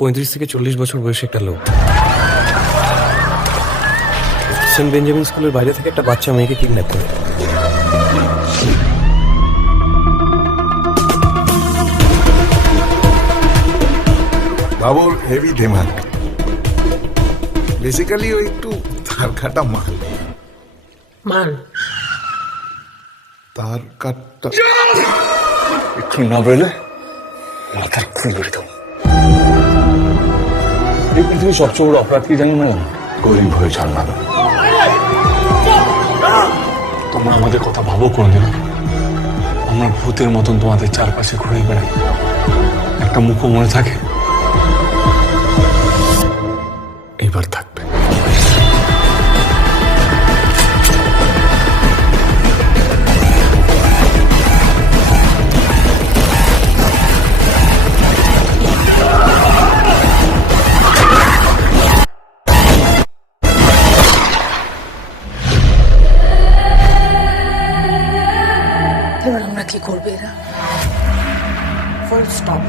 35 থেকে 40 বছর বয়সী একটা লোক সেন্ট বেঞ্জামিন স্কুলের বাইরে থেকে একটা বাচ্চা মেয়েকে কিডন্যাপ করে। বাবুর হেভি ডিমান্ড, বেসিক্যালি ওই একটু ধার কাটা মাল। মান তার কাটটা একটু না বেরোলে মাথার খুন করে দেবো। এই পৃথিবীর সবচেয়ে বড় অপরাধ কি জানি ম্যাডাম? গরিব হয়ে জন্মানো। তোমরা আমাদের কথা ভাবো কোনদিন? আমরা ভূতের মতন তোমাদের চারপাশে ঘুরে বেড়াই, একটা মুখও মনে থাকে। এবার থাকবে। এবার আমরা কি করবো? এরা ফুল স্টপ।